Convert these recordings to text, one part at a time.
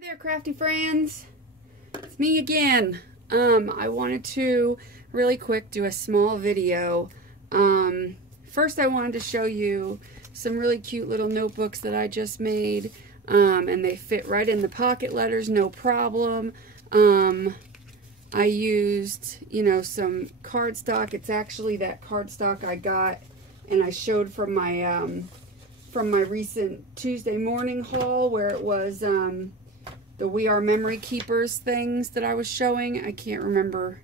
Hi there, crafty friends. It's me again. I wanted to really quick do a small video. First I wanted to show you some really cute little notebooks that I just made, and they fit right in the pocket letters, no problem. I used, some cardstock. It's actually that cardstock I got and I showed from my recent Tuesday morning haul, where it was the We Are Memory Keepers things that I was showing. I can't remember,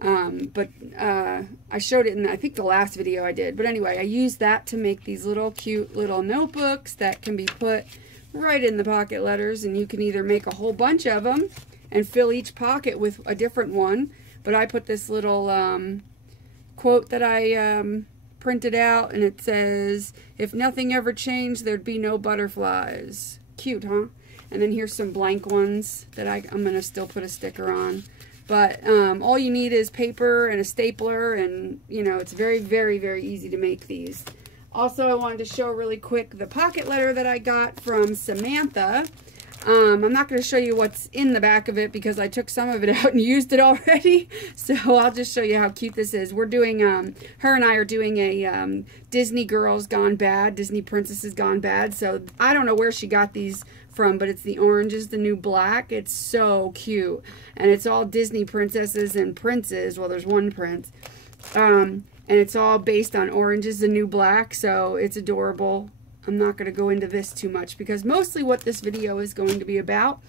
but I showed it in, I think, the last video I did. But anyway, I used that to make these little cute little notebooks that can be put right in the pocket letters, and you can either make a whole bunch of them and fill each pocket with a different one. But I put this little quote that I printed out, and it says, "If nothing ever changed, there'd be no butterflies." Cute, huh? And then here's some blank ones that I'm going to still put a sticker on. But all you need is paper and a stapler, and, it's very, very, very easy to make these. Also, I wanted to show really quick the pocket letter that I got from Samantha. I'm not going to show you what's in the back of it because I took some of it out and used it already. So I'll just show you how cute this is. We're doing, her and I are doing a Disney Girls Gone Bad, Disney Princesses Gone Bad. So I don't know where she got these from, but it's the orange is the new black. It's so cute. And it's all Disney princesses and princes. Well, there's one prince. And it's all based on Orange is the New Black. So it's adorable. I'm not going to go into this too much because mostly what this video is going to be about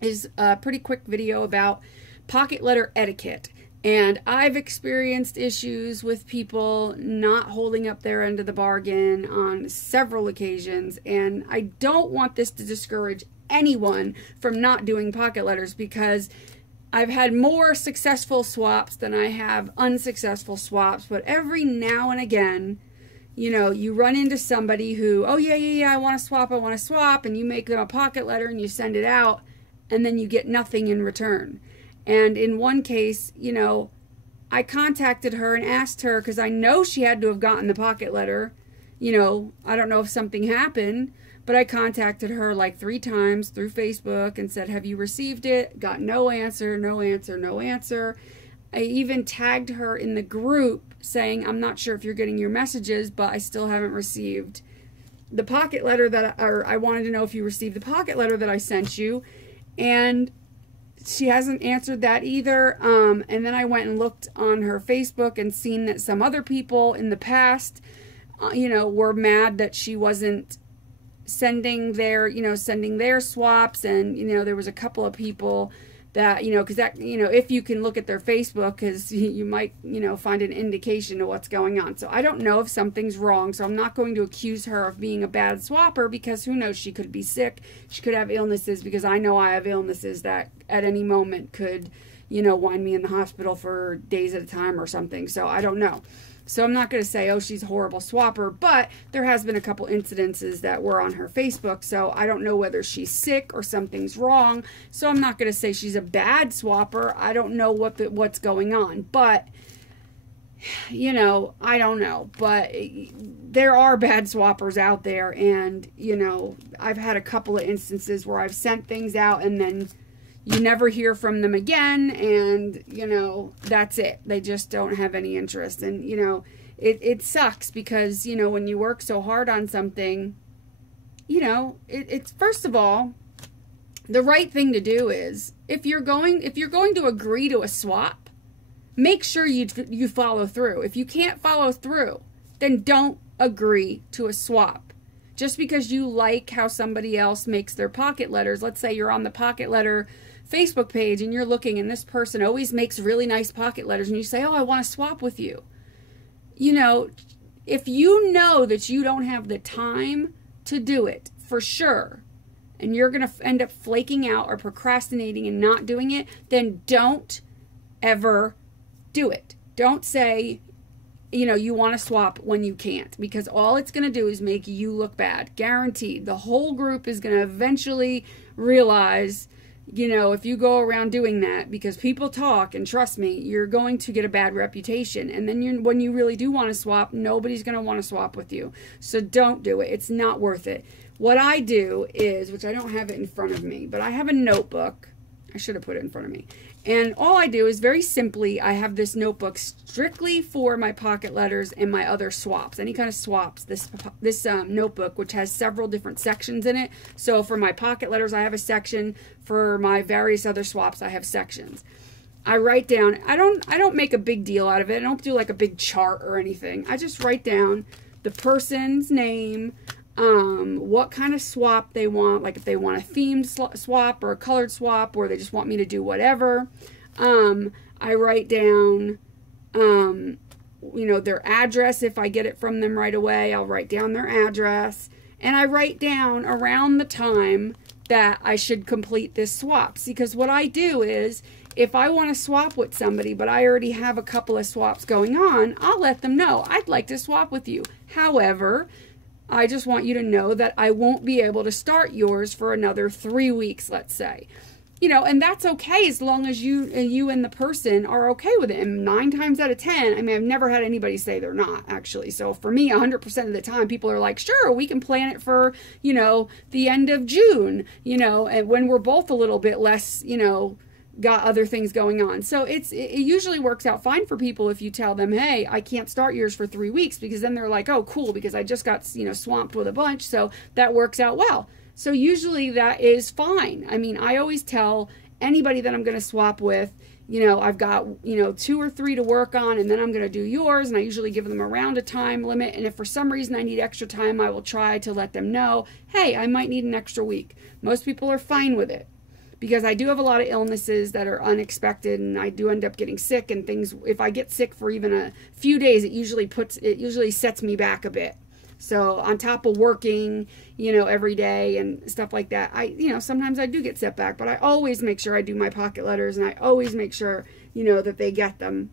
is a pretty quick video about pocket letter etiquette. And I've experienced issues with people not holding up their end of the bargain on several occasions. And I don't want this to discourage anyone from not doing pocket letters, because I've had more successful swaps than I have unsuccessful swaps. But every now and again, you run into somebody who, oh, yeah, I want to swap, and you make them a pocket letter and you send it out, and then you get nothing in return. And in one case, I contacted her and asked her, because I know she had to have gotten the pocket letter. I don't know if something happened, but I contacted her like 3 times through Facebook and said, have you received it? Got no answer, no answer, no answer. I even tagged her in the group saying, I'm not sure if you're getting your messages, but I still haven't received the pocket letter or I wanted to know if you received the pocket letter that I sent you. And she hasn't answered that either. And then I went and looked on her Facebook and seen that some other people in the past, were mad that she wasn't sending their swaps. And, there was a couple of people that, because that, if you can look at their Facebook, because you might, find an indication of what's going on. So I don't know if something's wrong. So I'm not going to accuse her of being a bad swapper, because who knows, she could be sick. She could have illnesses, because I know I have illnesses that at any moment could, wind me in the hospital for days at a time or something. So I don't know. So I'm not going to say, oh, she's a horrible swapper, but there has been a couple incidences that were on her Facebook, so I don't know whether she's sick or something's wrong. So I'm not going to say she's a bad swapper. I don't know what's going on, but, I don't know. But there are bad swappers out there, and, I've had a couple of instances where I've sent things out and then you never hear from them again, and, that's it. They just don't have any interest. And, it sucks because, when you work so hard on something, it's, first of all, the right thing to do is, if you're going to agree to a swap, make sure you follow through. If you can't follow through, then don't agree to a swap. Just because you like how somebody else makes their pocket letters, let's say you're on the pocket letter Facebook page and you're looking, and this person always makes really nice pocket letters, and you say, oh, I want to swap with you. If you know that you don't have the time to do it for sure, and you're going to end up flaking out or procrastinating and not doing it, then don't ever do it. Don't say, you want to swap when you can't, because all it's going to do is make you look bad. Guaranteed. The whole group is going to eventually realize, if you go around doing that, because people talk, and trust me, you're going to get a bad reputation. And then when you really do want to swap, nobody's going to want to swap with you. So don't do it. It's not worth it. what I do is, which I don't have it in front of me, but I have a notebook. I should have put it in front of me. And all I do is very simply, I have this notebook strictly for my pocket letters and my other swaps, any kind of swaps. This notebook, which has several different sections in it. So for my pocket letters, I have a section. For my various other swaps, I have sections. I write down, I don't make a big deal out of it. I don't do like a big chart or anything. I just write down the person's name, what kind of swap they want, like if they want a themed swap or a colored swap, or they just want me to do whatever. I write down, you know, their address. If I get it from them right away, I'll write down their address, and I write down around the time that I should complete this swap. Because what I do is, if I want to swap with somebody, but I already have a couple of swaps going on, I'll let them know, I'd like to swap with you. However, I just want you to know that I won't be able to start yours for another 3 weeks, let's say. You know, and that's okay as long as you and the person are okay with it. And 9 times out of 10, I mean, I've never had anybody say they're not, actually. So for me, 100% of the time, people are like, sure, we can plan it for, you know, the end of June, you know, and when we're both a little bit less, you know, got other things going on. So it usually works out fine for people if you tell them, hey, I can't start yours for 3 weeks, because then they're like, oh, cool, because I just got, you know, swamped with a bunch. So that works out well. So usually that is fine. I mean, I always tell anybody that I'm going to swap with, you know, I've got, you know, 2 or 3 to work on, and then I'm going to do yours. And I usually give them around a time limit. And if for some reason I need extra time, I will try to let them know, hey, I might need an extra week. Most people are fine with it, because I do have a lot of illnesses that are unexpected, and I do end up getting sick and things. If I get sick for even a few days, it usually sets me back a bit. So on top of working, you know, every day and stuff like that, you know, sometimes I do get set back, but I always make sure I do my pocket letters, and I always make sure, you know, that they get them.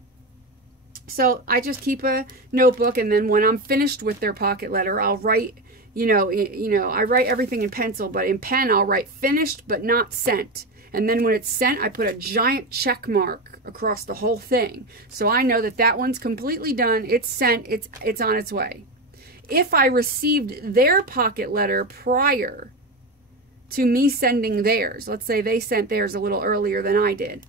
So I just keep a notebook, and then when I'm finished with their pocket letter, I'll write, you know, I write everything in pencil, but in pen, I'll write finished, but not sent. And then when it's sent, I put a giant check mark across the whole thing. So I know that that one's completely done. It's sent. It's on its way. If I received their pocket letter prior to me sending theirs, let's say they sent theirs a little earlier than I did,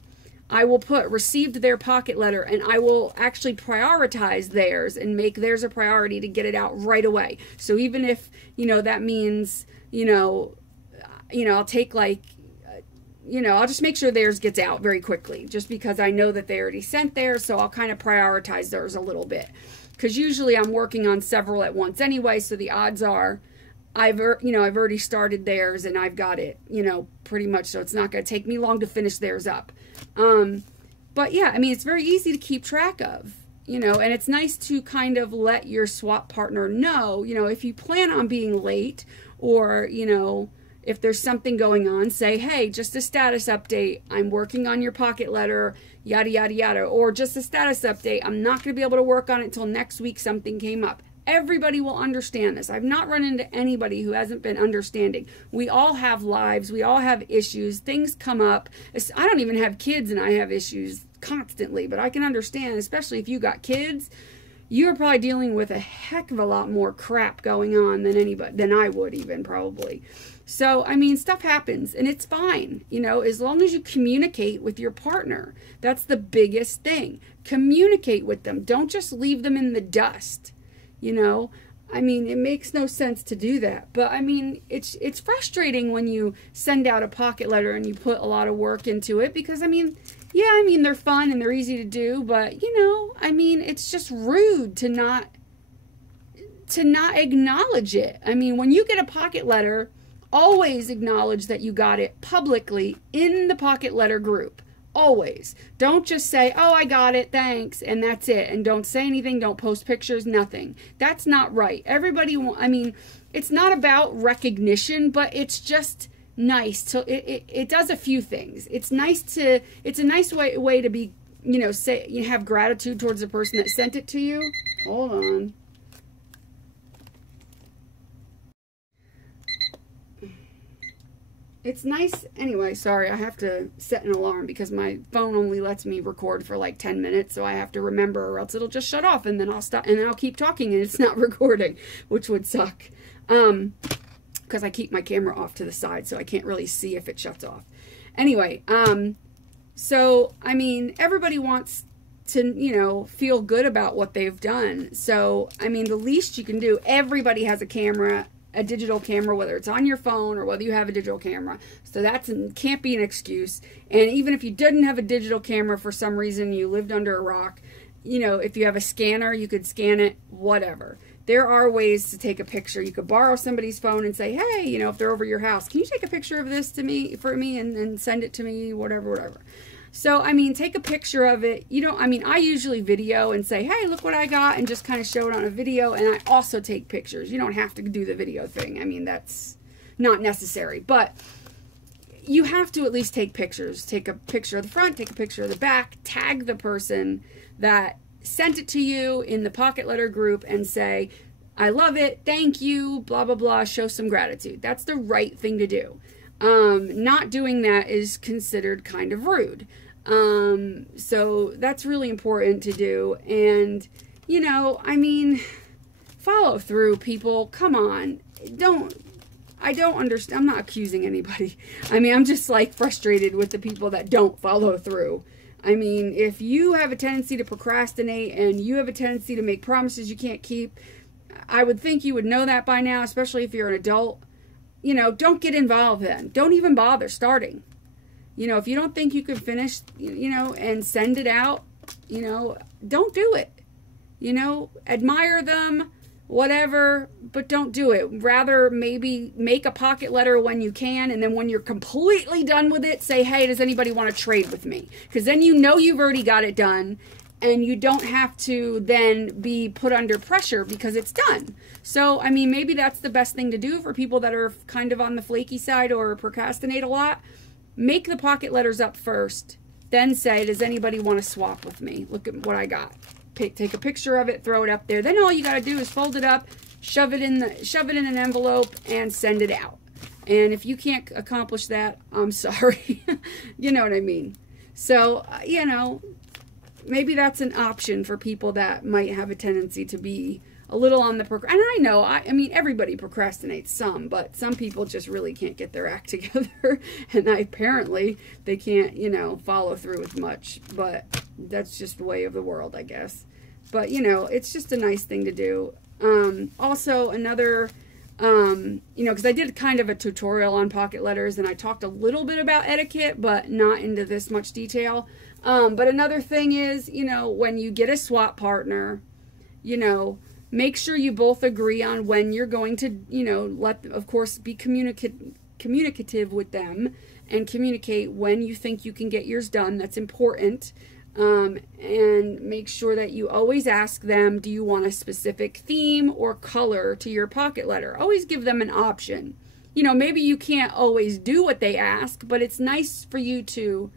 I will put received their pocket letter, and I will actually prioritize theirs and make theirs a priority to get it out right away. So even if, you know, that means, you know, I'll take like, you know, I'll just make sure theirs gets out very quickly, just because I know that they already sent theirs. So I'll kind of prioritize theirs a little bit, because usually I'm working on several at once anyway. So the odds are I've already started theirs, and I've got it, you know, pretty much. So it's not going to take me long to finish theirs up. But yeah, I mean, it's very easy to keep track of, you know, and it's nice to kind of let your swap partner know, you know, if you plan on being late, or, you know, if there's something going on, say, hey, just a status update. I'm working on your pocket letter, yada, yada, yada. Or just a status update. I'm not going to be able to work on it until next week. Something came up. Everybody will understand this. I've not run into anybody who hasn't been understanding. We all have lives. We all have issues. Things come up. I don't even have kids, and I have issues constantly. But I can understand, especially if you got kids, you're probably dealing with a heck of a lot more crap going on than I would even, probably. So, I mean, stuff happens, and it's fine, you know, as long as you communicate with your partner. That's the biggest thing. Communicate with them. Don't just leave them in the dust, you know. I mean, it makes no sense to do that. But, I mean, it's frustrating when you send out a pocket letter and you put a lot of work into it, because, I mean, yeah, I mean, they're fun and they're easy to do, but, you know, I mean, it's just rude to not acknowledge it. I mean, when you get a pocket letter, always acknowledge that you got it publicly in the pocket letter group. Always. Don't just say, oh, I got it, thanks, and that's it. And don't say anything, don't post pictures, nothing. That's not right. Everybody, I mean, it's not about recognition, but it's just nice to, it does a few things. It's nice to, it's a nice way to be, you know, say, you have gratitude towards the person that sent it to you. Hold on. It's nice. Anyway, sorry, I have to set an alarm because my phone only lets me record for like 10 minutes. So I have to remember, or else it'll just shut off, and then I'll stop, and then I'll keep talking and it's not recording, which would suck. Because because I keep my camera off to the side, so I can't really see if it shuts off. Anyway, so, I mean, everybody wants to, you know, feel good about what they've done. So, I mean, the least you can do, everybody has a camera, a digital camera, whether it's on your phone or whether you have a digital camera. So that can't be an excuse. And even if you didn't have a digital camera for some reason, you lived under a rock, you know, if you have a scanner, you could scan it, whatever. There are ways to take a picture. You could borrow somebody's phone and say, hey, you know, if they're over your house, can you take a picture of this for me and send it to me, whatever. So, I mean, take a picture of it. You know, I mean, I usually video and say, hey, look what I got, and just kind of show it on a video. And I also take pictures. You don't have to do the video thing. I mean, that's not necessary. But you have to at least take pictures. Take a picture of the front, take a picture of the back, tag the person that sent it to you in the Pocket Letter group and say, I love it, thank you, blah, blah, blah, show some gratitude. That's the right thing to do. Not doing that is considered kind of rude. So that's really important to do. And, you know, I mean, follow through, people. Come on. I don't understand. I'm not accusing anybody. I mean, I'm just like frustrated with the people that don't follow through. I mean, if you have a tendency to procrastinate and you have a tendency to make promises you can't keep, I would think you would know that by now, especially if you're an adult. You know, don't get involved then. Don't even bother starting. You know, if you don't think you can finish, you know, and send it out, you know, don't do it. You know, admire them, whatever, but don't do it. Rather, maybe make a pocket letter when you can, and then when you're completely done with it, say, hey, does anybody want to trade with me? Because then you know you've already got it done, and you don't have to then be put under pressure because it's done. So, I mean, maybe that's the best thing to do for people that are kind of on the flaky side or procrastinate a lot. Make the pocket letters up first, then say, does anybody want to swap with me? Look at what I got. Take a picture of it, throw it up there. Then all you got to do is fold it up, shove it in an envelope, and send it out. And if you can't accomplish that, I'm sorry. You know what I mean? So, you know, maybe that's an option for people that might have a tendency to be a little on the and I know, I mean, everybody procrastinates some, but some people just really can't get their act together, and apparently they can't, you know, follow through with much, but that's just the way of the world, I guess. But, you know, it's just a nice thing to do. Also, another, you know, because I did kind of a tutorial on pocket letters, and I talked a little bit about etiquette, but not into this much detail. But another thing is, you know, when you get a swap partner, you know, make sure you both agree on when you're going to, you know, of course, be communicative with them and communicate when you think you can get yours done. That's important. And make sure that you always ask them, do you want a specific theme or color to your pocket letter? Always give them an option. You know, maybe you can't always do what they ask, but it's nice for you to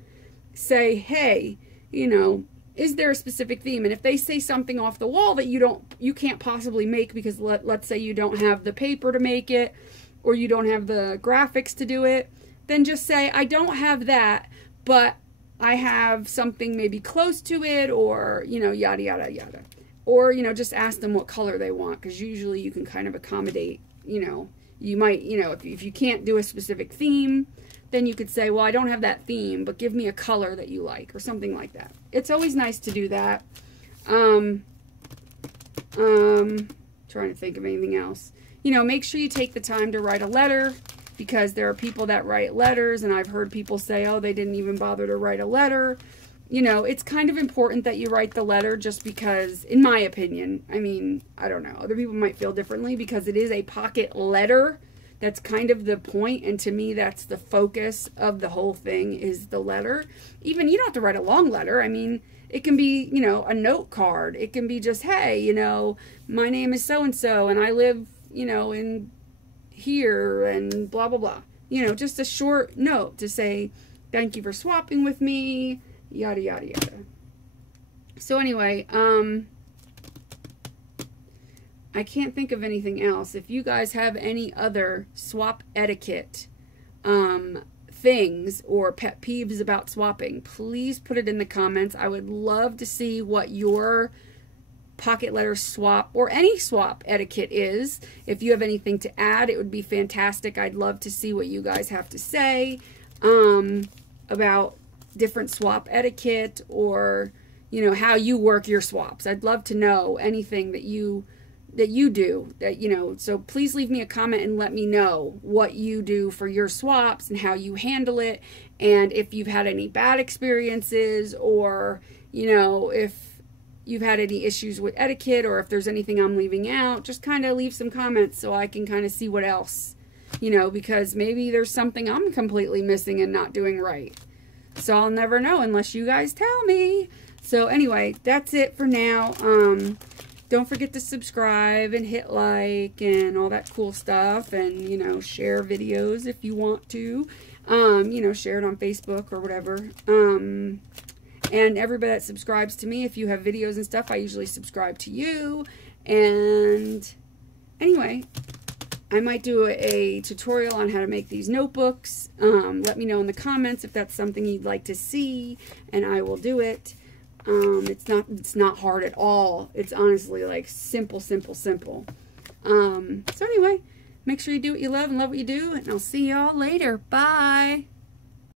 say, hey, you know, is there a specific theme? And if they say something off the wall that you can't possibly make because let's say you don't have the paper to make it, or you don't have the graphics to do it, then just say, I don't have that, but I have something maybe close to it, or, you know, yada, yada, yada. Or, you know, just ask them what color they want, because usually you can kind of accommodate, you know, you might, you know, if you can't do a specific theme, then you could say, well, I don't have that theme, but give me a color that you like, or something like that. It's always nice to do that. Trying to think of anything else. You know, make sure you take the time to write a letter, because there are people that write letters, and I've heard people say, oh, they didn't even bother to write a letter. You know, it's kind of important that you write the letter, just because, in my opinion, I mean, I don't know, other people might feel differently, because it is a pocket letter. That's kind of the point, and to me, that's the focus of the whole thing, is the letter. Even, you don't have to write a long letter. I mean, it can be, you know, a note card. It can be just, hey, you know, my name is so-and-so, and I live, you know, in here, and blah, blah, blah. You know, just a short note to say, thank you for swapping with me, yada, yada, yada. So anyway, I can't think of anything else. If you guys have any other swap etiquette things or pet peeves about swapping, please put it in the comments. I would love to see what your pocket letter swap or any swap etiquette is. If you have anything to add, it would be fantastic. I'd love to see what you guys have to say about different swap etiquette, or you know, how you work your swaps. I'd love to know anything that you do, that, you know, so please leave me a comment and let me know what you do for your swaps and how you handle it, and if you've had any bad experiences, or you know, if you've had any issues with etiquette, or if there's anything I'm leaving out. Just kind of leave some comments so I can kind of see what else, you know, because maybe there's something I'm completely missing and not doing right. So I'll never know unless you guys tell me. So anyway, that's it for now. Don't forget to subscribe and hit like and all that cool stuff, and you know, share videos if you want to. You know, share it on Facebook or whatever. And everybody that subscribes to me, if you have videos and stuff, I usually subscribe to you. And anyway, I might do a tutorial on how to make these notebooks. Let me know in the comments if that's something you'd like to see, and I will do it. It's not hard at all. It's honestly like simple. So anyway, make sure you do what you love and love what you do, and I'll see y'all later. Bye.